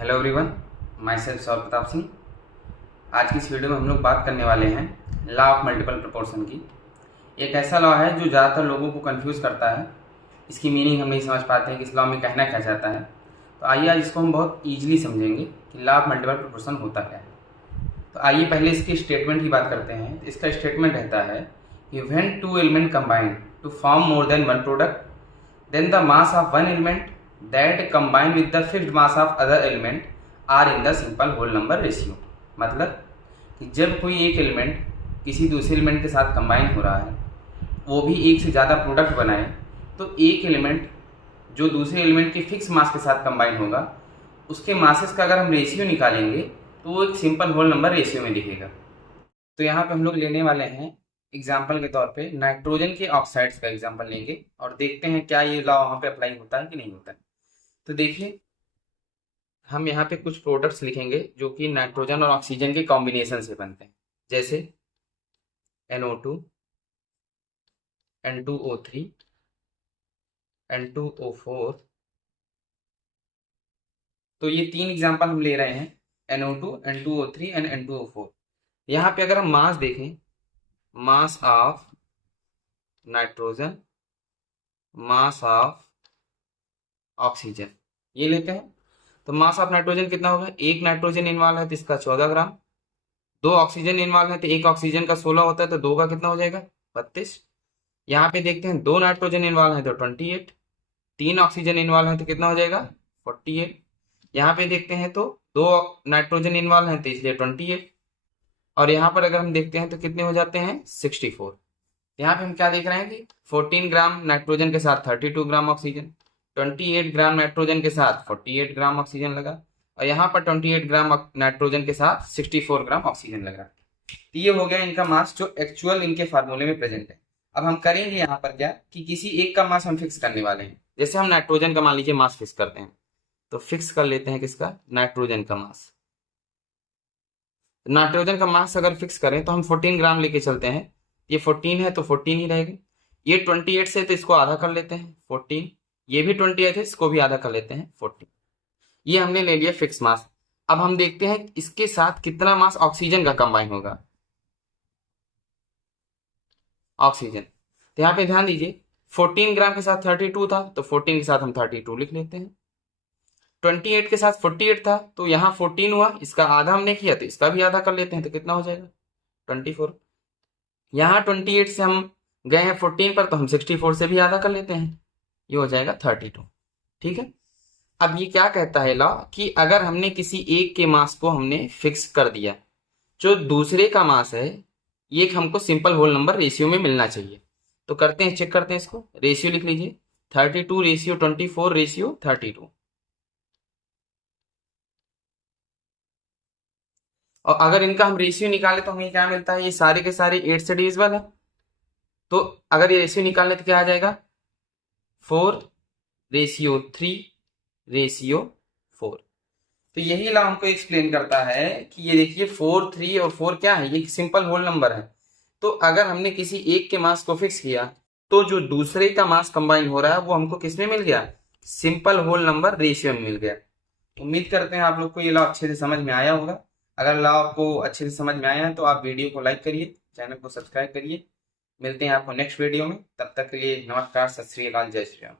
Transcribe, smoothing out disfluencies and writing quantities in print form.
Hello everyone, my self Saurabh Pratap Singh. आज की इस वीडियो में हम लोग बात करने वाले हैं लॉ ऑफ मल्टीपल प्रोपोर्शन की। एक ऐसा लॉ है जो ज़्यादातर लोगों को कंफ्यूज करता है। इसकी मीनिंग हम नहीं समझ पाते हैं कि इस लॉ में कहना क्या चाहता है। तो आइए आज इसको हम बहुत ईजिली समझेंगे कि लॉ ऑफ मल्टीपल प्रोपोर्शन होता क्या है। तो आइए पहले इसकी स्टेटमेंट की बात करते हैं। इसका स्टेटमेंट रहता है कि when two element combine to form more than one product, then the mass of one element that combine with the fixed mass of other element are in the simple whole number ratio। मतलब कि जब कोई एक element किसी दूसरे element के साथ combine हो रहा है, वो भी एक से ज़्यादा प्रोडक्ट बनाए, तो एक एलिमेंट जो दूसरे एलिमेंट के फिक्स मास के साथ कंबाइन होगा, उसके मासेस का अगर हम रेशियो निकालेंगे तो वो एक सिंपल होल नंबर रेशियो में दिखेगा। तो यहाँ पे हम लोग लेने वाले हैं एग्जाम्पल के तौर पे नाइट्रोजन के ऑक्साइड्स का एग्जाम्पल लेंगे और देखते हैं क्या ये लॉ वहाँ पे अप्लाई होता है कि नहीं होता है। तो देखिए, हम यहाँ पे कुछ प्रोडक्ट्स लिखेंगे जो कि नाइट्रोजन और ऑक्सीजन के कॉम्बिनेशन से बनते हैं, जैसे NO2, N2O3, N2O4। तो ये तीन एग्जाम्पल हम ले रहे हैं, NO2, N2O3 एंड N2O4। यहाँ पे अगर हम मास देखें, mass of nitrogen, mass of oxygen, ये लेते हैं। तो मास ऑफ नाइट्रोजन कितना होगा? एक नाइट्रोजन इन्वॉल्व है तो इसका 14 ग्राम, दो ऑक्सीजन इन्वॉल्व है तो एक ऑक्सीजन का 16 होता है, तो दो का कितना हो जाएगा? 32। यहाँ पे देखते हैं दो नाइट्रोजन इन्वॉल्व है तो 28, तीन ऑक्सीजन इन्वॉल्व है तो कितना हो जाएगा? 48। यहाँ पे देखते हैं तो दो नाइट्रोजन इन्वॉल्व है तो इसलिए 28, और यहाँ पर अगर हम देखते हैं तो कितने हो जाते हैं? 64। यहाँ पे हम क्या देख रहे हैं कि 14 ग्राम नाइट्रोजन के साथ 32 ग्राम ऑक्सीजन, 28 ग्राम नाइट्रोजन के साथ 48 ग्राम ऑक्सीजन लगा, और यहाँ पर 28 ग्राम नाइट्रोजन के साथ 64 ग्राम ऑक्सीजन लगा। तो ये हो गया इनका मास जो एक्चुअल इनके फार्मूले में प्रेजेंट है। अब हम करेंगे यहाँ पर क्या कि किसी एक का मास हम फिक्स करने वाले हैं। जैसे हम नाइट्रोजन का मान लीजिए मास फिक्स करते हैं, तो फिक्स कर लेते हैं किसका? नाइट्रोजन का मास। नाइट्रोजन का मास अगर फिक्स करें तो हम 14 ग्राम लेके चलते हैं। ये 14 है तो 14 ही रहेगा। ये 28 से तो इसको आधा कर लेते हैं 14, ये भी 28 है, इसको भी आधा कर लेते हैं 14। ये हमने ले लिया फिक्स मास। अब हम देखते हैं इसके साथ कितना मास ऑक्सीजन का कंबाइन होगा। ऑक्सीजन, तो यहाँ पे ध्यान दीजिए, 14 ग्राम के साथ 32 था तो 14 के साथ हम 32 लिख लेते हैं। 28 के साथ 48 था तो यहाँ 14 हुआ, इसका आधा हमने किया तो इसका भी आधा कर लेते हैं, तो कितना हो जाएगा? 24। यहाँ 28 से हम गए हैं 14 पर तो हम 64 से भी आधा कर लेते हैं, ये हो जाएगा 32। ठीक है। अब ये क्या कहता है लॉ कि अगर हमने किसी एक के मास को हमने फिक्स कर दिया, जो दूसरे का मास है ये हमको सिंपल होल नंबर रेशियो में मिलना चाहिए। तो करते हैं, चेक करते हैं इसको। रेशियो लिख लीजिए, 32 रेशियो 24 रेशियो 32। और अगर इनका हम रेशियो निकालें तो हमें क्या मिलता है? ये सारे के सारे 8 से डिविजिबल है, तो अगर ये रेशियो निकालने तो क्या आ जाएगा? 4:3 रेशियो 4। तो यही लॉ हमको एक्सप्लेन करता है कि ये देखिए 4, 3 और 4 क्या है? ये सिंपल होल नंबर है। तो अगर हमने किसी एक के मास को फिक्स किया तो जो दूसरे का मास कंबाइन हो रहा है वो हमको किस में मिल गया? सिंपल होल नंबर रेशियो में मिल गया। उम्मीद करते हैं आप लोग को ये लॉ अच्छे से समझ में आया होगा। अगर लॉ आपको अच्छे से समझ में आया है तो आप वीडियो को लाइक करिए, चैनल को सब्सक्राइब करिए। मिलते हैं आपको नेक्स्ट वीडियो में, तब तक के लिए नमस्कार, सत श्री अकाल, जय श्री राम।